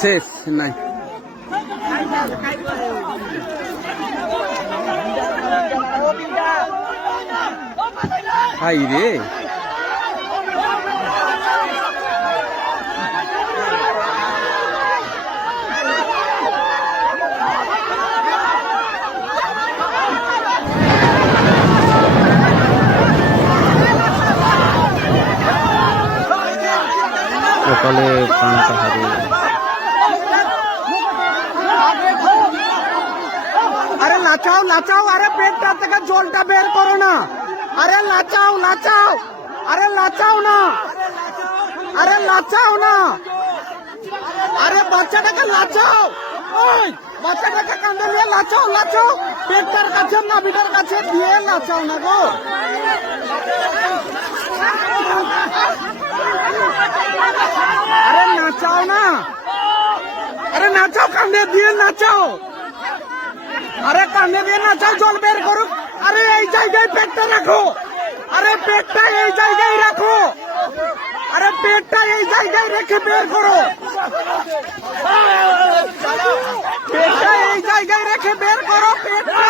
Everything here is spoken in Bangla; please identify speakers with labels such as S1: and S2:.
S1: শেষ নাই হাই রে কপালে প্রাণটা হারিয়ে
S2: লাচাও লাচাও আরে পেটটা থেকে জলটা বের করো না। আরে লাচাও লাচাও আরে লাচাও না। আরে লাচাও না। আরে বাচ্চাটাকে লাচাও ওই, বাচ্চাটাকে কান্দে নিয়ে লাচাও লাচাও পেটটার কাছে, নাভিটার কাছে দিয়ে লাচাও না গো। আরে নাচাও না। আরে নাচাও কান্দে দিয়ে নাচাও। আরে কানে দিয়ে নাচাও জল বের করো। আরে এই জায়গায় পেটটা রাখো। আরে পেটটা এই জায়গায় রাখো। আরে পেটটা এই জায়গায় রেখে বের করো। পেটটা এই জায়গায় রেখে বের করো, পেটটা।